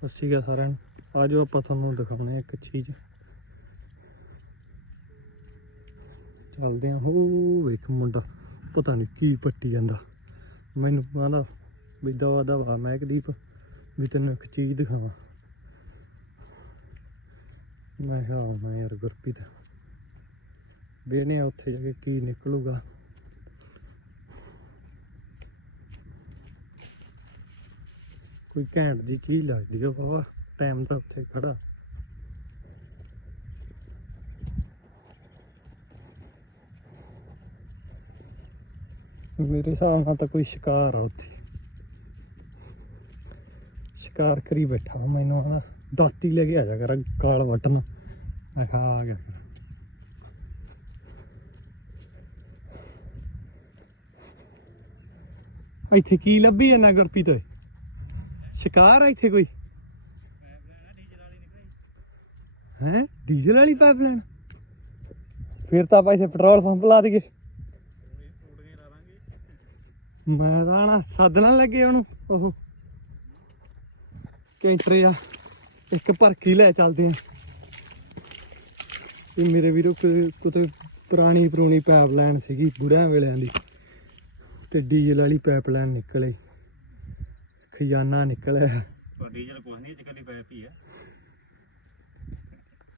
ਸਤਿ ਸ਼੍ਰੀ ਅਕਾਲ ਸਾਰਿਆਂ ਨੂੰ। ਆਜੋ ਆਪਾਂ ਤੁਹਾਨੂੰ ਦਿਖਾਉਣੇ ਆ ਇੱਕ ਚੀਜ਼। ਚੱਲਦੇ ਆ ਹੋ, ਵੇਖ ਮੁੰਡਾ। ਪਤਾ ਨਹੀਂ ਕੀ ਪੱਟੀ ਜਾਂਦਾ। ਮੈਨੂੰ ਕਹਿੰਦਾ ਵੀ ਦਵਾ ਦਵਾ ਮੈਕਦੀਪ ਵੀ ਤੈਨੂੰ ਇੱਕ ਚੀਜ਼ ਦਿਖਾਵਾਂ। ਮੈਂ ਕਿਹਾ ਮੈਂ ਯਾਰ ਗੁਰਪ੍ਰੀਤ। ਵੇਨੇ ਉੱਥੇ ਜਾ ਕੇ ਕੀ ਨਿਕਲੂਗਾ। ਕੋਈ ਘੈਂਟ ਦੀ ਚੀਜ਼ ਲੱਗਦੀ ਆ ਵਾਵਾ ਟਾਈਮ ਦਾ ਉੱਥੇ ਖੜਾ। ਮੇਰੇ ਹਿਸਾਬ ਨਾਲ ਤਾਂ ਕੋਈ ਸ਼ਿਕਾਰ ਆ ਉੱਥੇ। ਸ਼ਿਕਾਰ ਕਰੀ ਬੈਠਾ ਵਾ, ਮੈਨੂੰ ਹਨਾ। ਦਾਤੀ ਲੈ ਕੇ ਆ ਜਾ ਕਰ ਕਾਲ ਵਟਨ ਮੈਂ ਕਿਹਾ ਆ ਗਿਆ। ਇੱਥੇ ਕੀ ਲੱਭੀ ਜਾਂਦਾ ਗੁਰਪ੍ਰੀਤ ਓਏ? ਸ਼ਿਕਾਰ ਆ ਇੱਥੇ ਕੋਈ? ਹੈ? ਡੀਜ਼ਲ ਵਾਲੀ ਪਾਈਪਲਾਈਨ ਫਿਰ ਤਾਂ ਆਪਾਂ ਇੱਥੇ ਪੈਟਰੋਲ ਪੰਪ ਲਾ ਦਈਏ। ਮੈਂ ਤਾਂ ਨਾ ਸੱਦਣ ਲੱਗੇ ਉਹਨੂੰ ਉਹ। ਕੈਂਟਰ ਆ। ਇੱਕ ਭਰਕੀ ਲੈ ਚੱਲਦੇ ਆ। ਇਹ ਮੇਰੇ ਵੀਰੋ ਕੋਈ ਕਿਤੇ ਪੁਰਾਣੀ ਪੁਰਾਣੀ ਪਾਈਪਲਾਈਨ ਸੀਗੀ, ਬੁੜਿਆਂ ਵੇਲਿਆਂ ਦੀ। ਤੇ ਡੀਜ਼ਲ ਵਾਲੀ ਪਾਈਪਲਾਈਨ ਨਿਕਲੇ। ਖਜ਼ਾਨਾ ਨਿਕਲਿਆ ਡੀਜ਼ਲ ਕੁਛ ਨਹੀਂ ਚੱਕਲੀ ਪੈ ਪਈ ਆ।